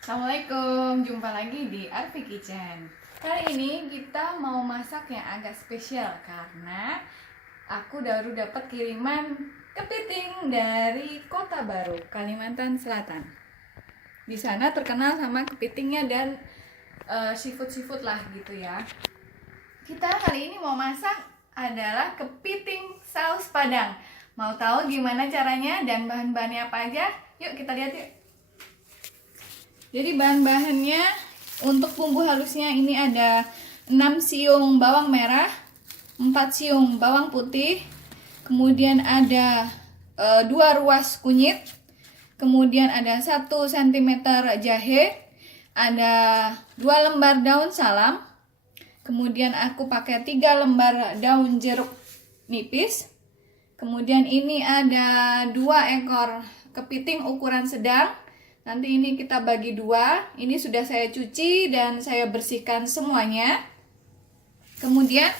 Assalamualaikum, jumpa lagi di Arfi Kitchen. Kali ini kita mau masak yang agak spesial karena aku baru dapat kiriman kepiting dari Kota Baru, Kalimantan Selatan. Di sana terkenal sama kepitingnya dan seafood lah gitu ya. Kita kali ini mau masak adalah kepiting saus Padang. Mau tahu gimana caranya dan bahan-bahannya apa aja? Yuk kita lihat yuk. Jadi bahan-bahannya untuk bumbu halusnya ini ada 6 siung bawang merah, 4 siung bawang putih, kemudian ada 2 ruas kunyit, kemudian ada 1 cm jahe, ada 2 lembar daun salam, kemudian aku pakai 3 lembar daun jeruk nipis, kemudian ini ada 2 ekor kepiting ukuran sedang. Nanti ini kita bagi 2. Ini sudah saya cuci dan saya bersihkan semuanya. Kemudian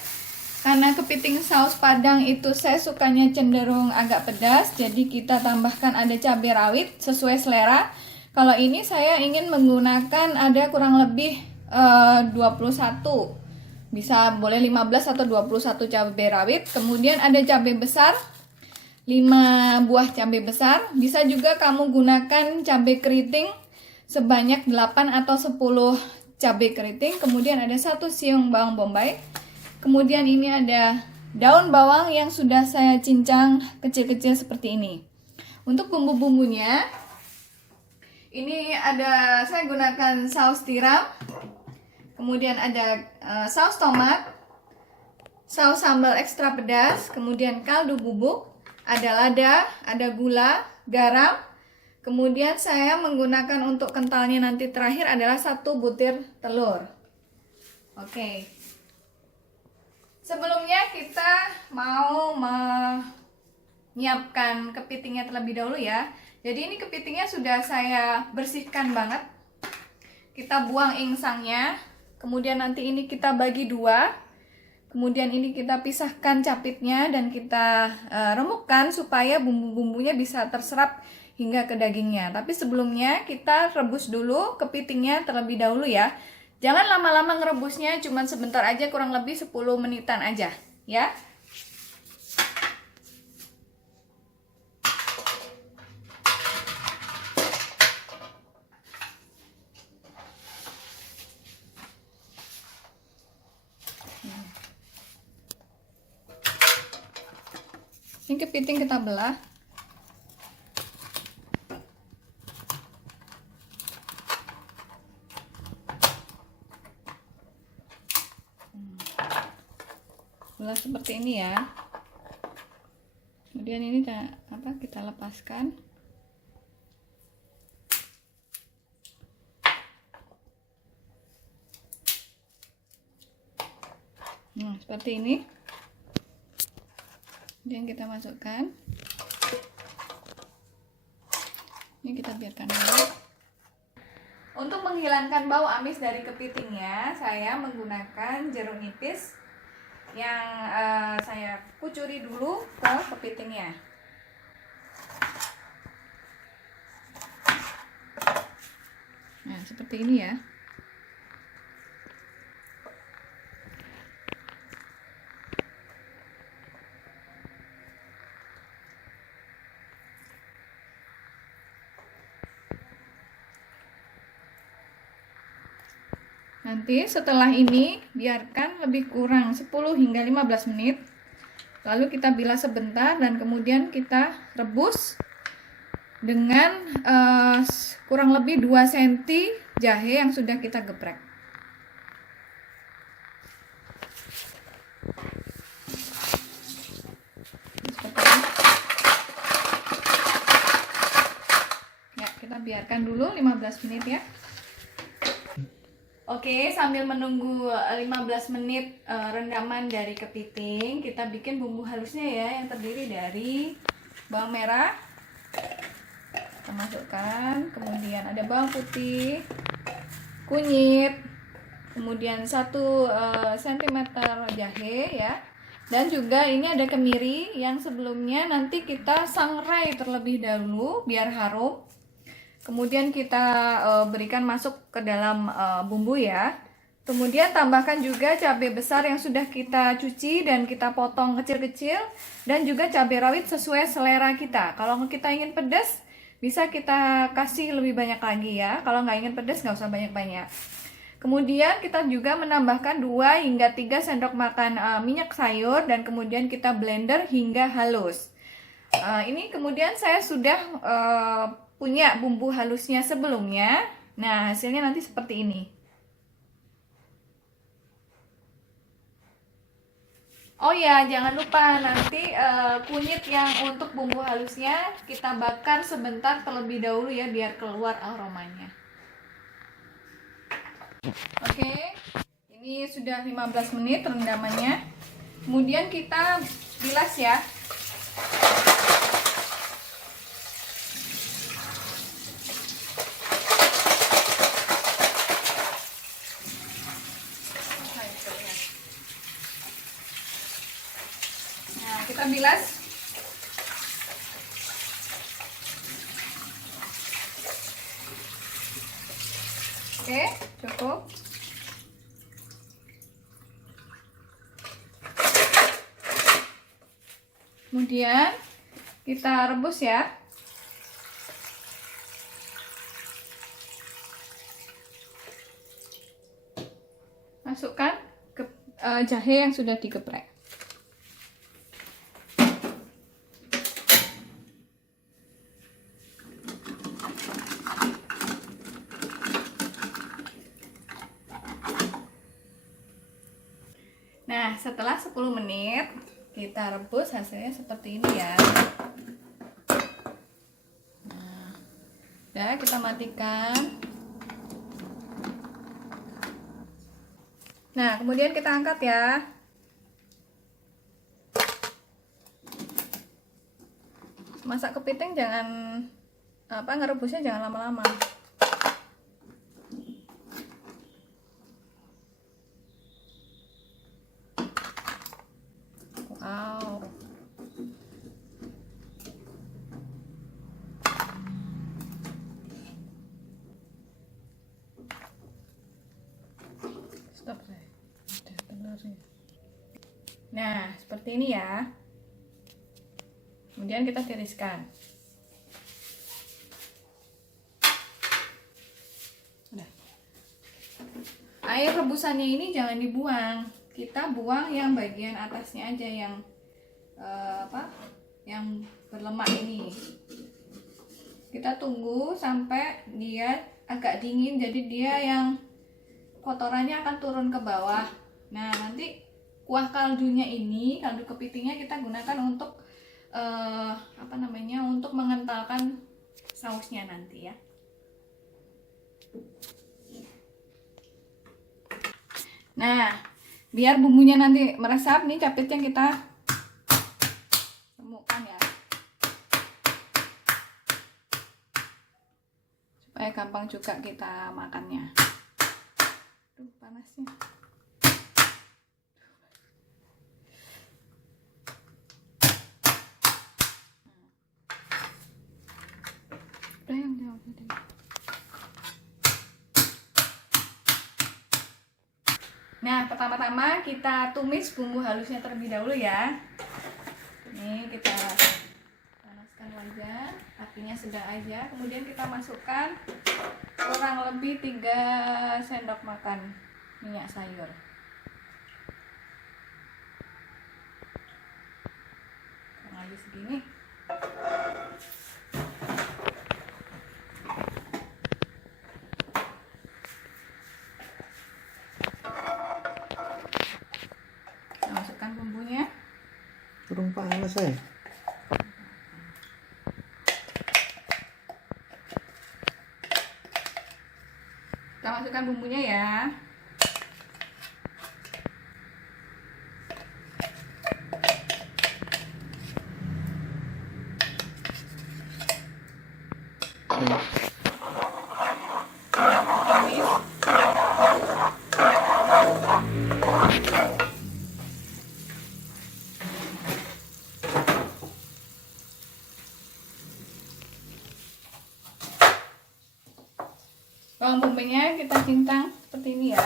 karena kepiting saus Padang itu saya sukanya cenderung agak pedas, jadi kita tambahkan ada cabai rawit sesuai selera. Kalau ini saya ingin menggunakan ada kurang lebih 21. Bisa boleh 15 atau 21 cabai rawit. Kemudian ada cabai besar 5 buah cabai besar. Bisa juga kamu gunakan cabai keriting sebanyak 8 atau 10 cabai keriting. Kemudian ada 1 siung bawang bombay. Kemudian ini ada daun bawang yang sudah saya cincang kecil-kecil seperti ini. Untuk bumbu-bumbunya ini ada, saya gunakan saus tiram, kemudian ada saus tomat, saus sambal ekstra pedas, kemudian kaldu bubuk, ada lada, ada gula, garam. Kemudian saya menggunakan untuk kentalnya nanti terakhir adalah 1 butir telur. Oke. Sebelumnya kita mau menyiapkan kepitingnya terlebih dahulu ya. Jadi ini kepitingnya sudah saya bersihkan banget. Kita buang insangnya. Kemudian nanti ini kita bagi 2. Kemudian ini kita pisahkan capitnya dan kita remukkan supaya bumbu-bumbunya bisa terserap hingga ke dagingnya. Tapi sebelumnya kita rebus dulu kepitingnya terlebih dahulu ya. Jangan lama-lama ngerebusnya, cuman sebentar aja, kurang lebih 10 menitan aja ya. Ini kepiting kita belah. Belah seperti ini ya. Kemudian ini kita lepaskan. Nah, seperti ini. Kemudian kita masukkan. Ini kita biarkan dulu. Untuk menghilangkan bau amis dari kepitingnya, saya menggunakan jeruk nipis yang saya kucuri dulu ke kepitingnya. Nah, seperti ini ya. Nanti setelah ini biarkan lebih kurang 10 hingga 15 menit. Lalu kita bilas sebentar dan kemudian kita rebus dengan kurang lebih 2 cm jahe yang sudah kita geprek. Seperti ini. Ya, kita biarkan dulu 15 menit ya. Oke, sambil menunggu 15 menit rendaman dari kepiting, kita bikin bumbu halusnya ya, yang terdiri dari bawang merah. Kita masukkan, kemudian ada bawang putih, kunyit, kemudian 1 cm jahe ya. Dan juga ini ada kemiri yang sebelumnya nanti kita sangrai terlebih dahulu biar harum. Kemudian kita berikan masuk ke dalam bumbu ya. Kemudian tambahkan juga cabai besar yang sudah kita cuci dan kita potong kecil-kecil, dan juga cabai rawit sesuai selera kita. Kalau kita ingin pedas, bisa kita kasih lebih banyak lagi ya. Kalau nggak ingin pedas, nggak usah banyak-banyak. Kemudian kita juga menambahkan 2 hingga 3 sendok makan minyak sayur, dan kemudian kita blender hingga halus. Ini kemudian saya sudah punya bumbu halusnya sebelumnya. Nah, hasilnya nanti seperti ini. Oh ya, jangan lupa nanti kunyit yang untuk bumbu halusnya kita bakar sebentar terlebih dahulu ya, biar keluar aromanya. Oke, ini sudah 15 menit rendamannya. Kemudian kita bilas ya. Nah, kita bilas. Oke, cukup. Kemudian kita rebus ya. Masukkan ke jahe yang sudah digeprek. Nah, setelah 10 menit kita rebus, hasilnya seperti ini ya. Nah, udah, kita matikan. Nah, kemudian kita angkat ya. Masak kepiting jangan ngerebusnya jangan lama-lama. Wow. Stop saya. Udah telurnya. Nah, seperti ini ya. Kemudian kita tiriskan. Udah. Air rebusannya ini jangan dibuang. Kita buang yang bagian atasnya aja, yang yang berlemak ini. Kita tunggu sampai dia agak dingin, jadi dia yang kotorannya akan turun ke bawah. Nah, nanti kuah kaldunya ini, kaldu kepitingnya kita gunakan untuk untuk mengentalkan sausnya nanti ya. Nah, biar bumbunya nanti meresap, nih capitnya kita temukan ya, supaya gampang juga kita makannya. Aduh, panasnya. Udah yang jauh tadi. Nah, pertama-tama kita tumis bumbu halusnya terlebih dahulu ya. Ini kita panaskan wajan, apinya sedang aja. Kemudian kita masukkan kurang lebih 3 sendok makan minyak sayur. Kurang lebih segini. Masukkan bumbunya. Kurang panas ya. Kita masukkan bumbunya ya. Bawang bombaynya kita cincang seperti ini ya.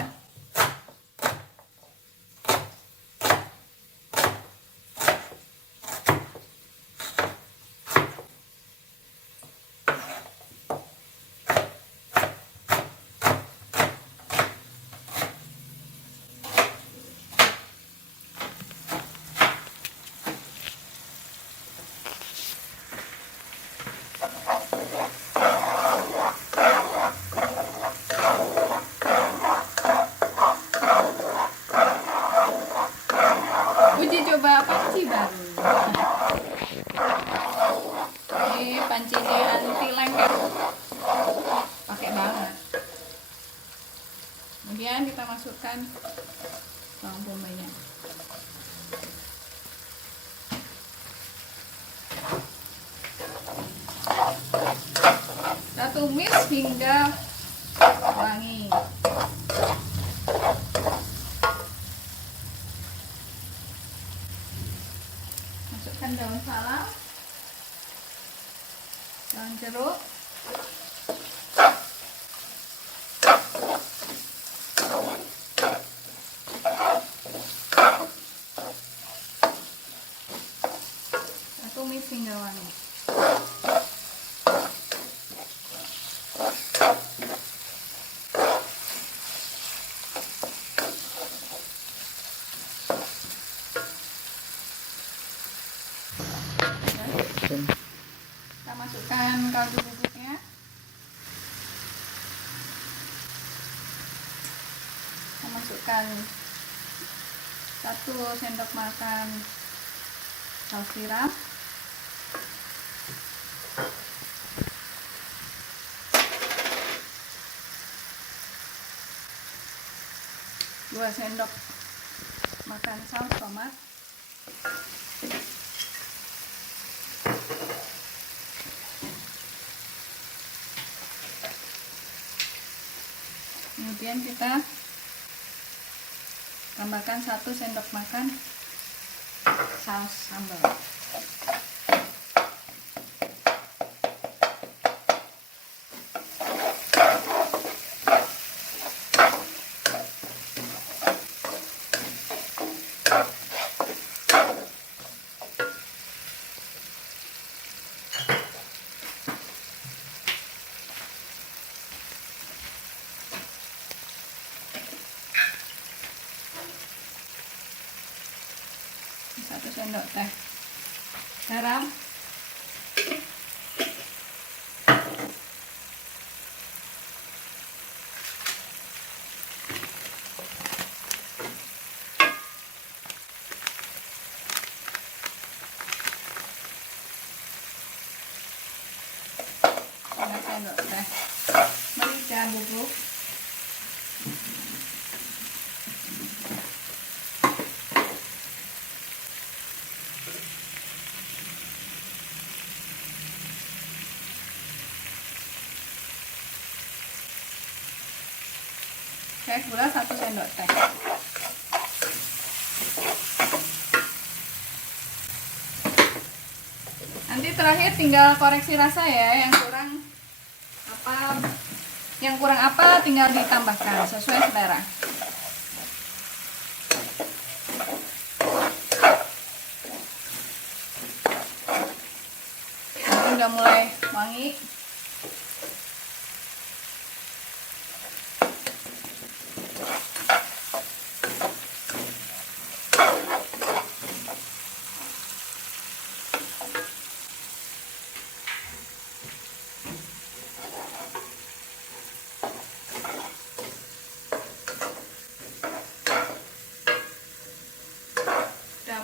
Uji coba panci baru. Ini panci ini anti lengket, pakai banget. Kemudian kita masukkan bawang bombaynya. Kita tumis hingga wangi. Masukkan daun salam, daun jeruk, kita tumis hingga wangi. Kita masukkan kaldu bubuknya. Kita masukkan 1 sendok makan saus tiram, 2 sendok makan saus tomat, 1 kemudian kita tambahkan 1 sendok makan saus sambal. Satu sendok teh garam, sendok teh merica bubuk, gula 1 sendok teh. Nanti terakhir tinggal koreksi rasa ya, yang kurang apa tinggal ditambahkan sesuai selera. Ini udah mulai wangi.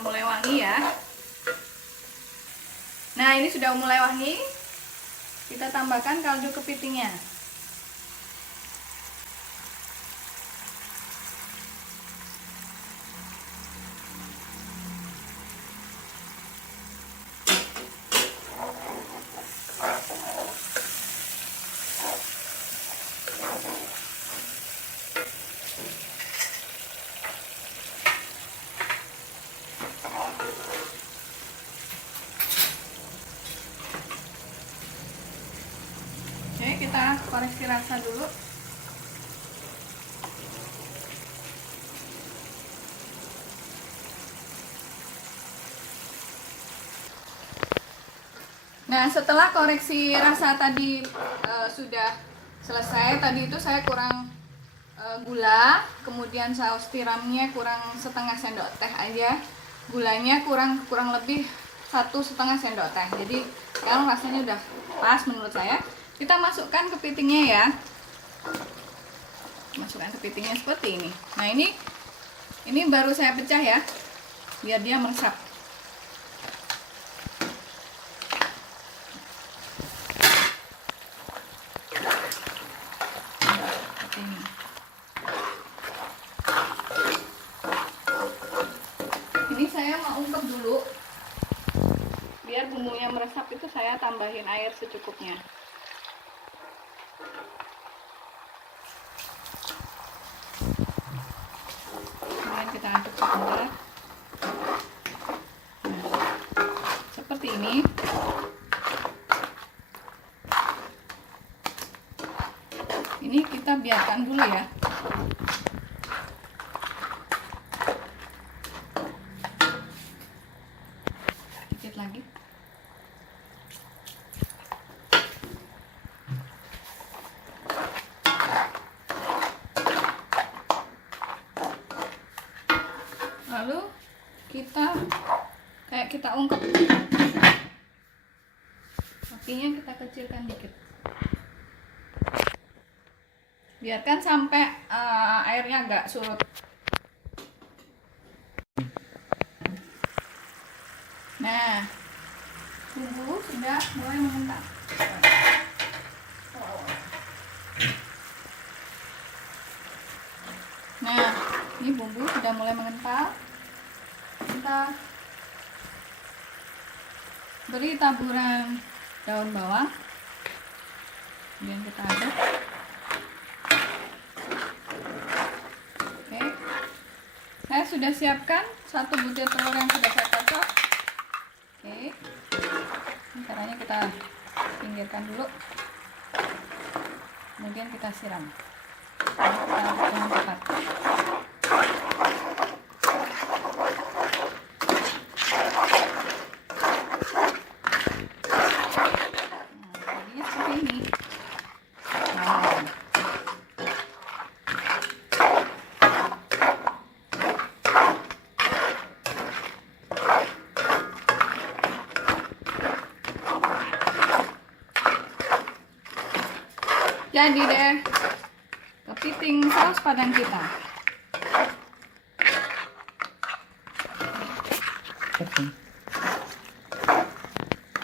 Mulai wangi ya. Nah, ini sudah mulai wangi. Kita tambahkan kaldu kepitingnya. Oke, kita Nah, setelah koreksi rasa tadi sudah selesai. Tadi itu saya kurang gula, kemudian saus tiramnya kurang setengah sendok teh aja, gulanya kurang lebih 1,5 sendok teh. Jadi sekarang rasanya udah pas menurut saya. Kita masukkan kepitingnya ya, masukkan kepitingnya seperti ini. Nah, ini baru saya pecah ya, biar dia meresap. Ini saya mau ungkep dulu, biar bumbunya meresap. Itu saya tambahin air secukupnya. Kemudian kita aduk sebentar. Nah, seperti ini. Ini kita biarkan dulu ya. Sedikit lagi. Lalu kita ungkep. Apinya kita kecilkan dikit. Biarkan sampai airnya agak surut. Nah, bumbu sudah mulai mengental. Nah, ini bumbu sudah mulai mengental. Kita beri taburan daun bawang, kemudian kita aduk. Oke, saya sudah siapkan 1 butir telur yang sudah saya kocok. Oke, ini caranya kita pinggirkan dulu, kemudian kita siram. Kita aduk dengan cepat. Jadi deh kepiting saus padang kita.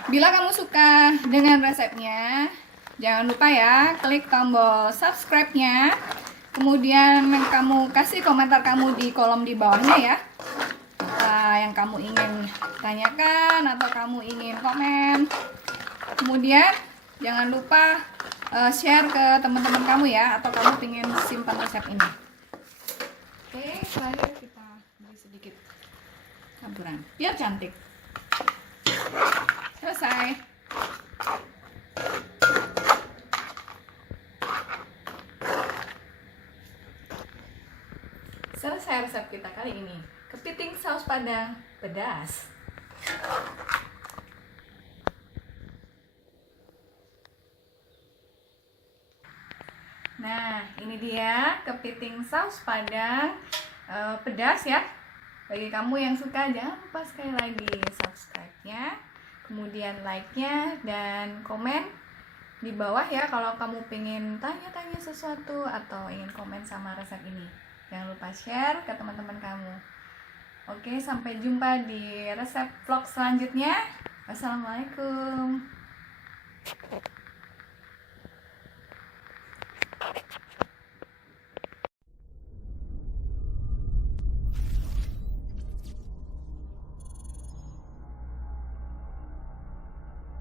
Bila kamu suka dengan resepnya, jangan lupa ya klik tombol subscribe-nya. Kemudian kamu kasih komentar kamu di kolom di bawahnya ya. Yang kamu ingin tanyakan atau kamu ingin komen. Kemudian jangan lupa share ke teman-teman kamu ya, atau kamu ingin simpan resep ini. Oke, terakhir kita beri sedikit taburan biar cantik. Selesai. Selesai resep kita kali ini, kepiting saus padang pedas. Nah, ini dia kepiting saus padang pedas ya. Bagi kamu yang suka, jangan lupa sekali lagi subscribe-nya, kemudian like-nya, dan komen di bawah ya kalau kamu pengen tanya-tanya sesuatu atau ingin komen sama resep ini. Jangan lupa share ke teman-teman kamu. Oke, sampai jumpa di resep vlog selanjutnya. Wassalamualaikum.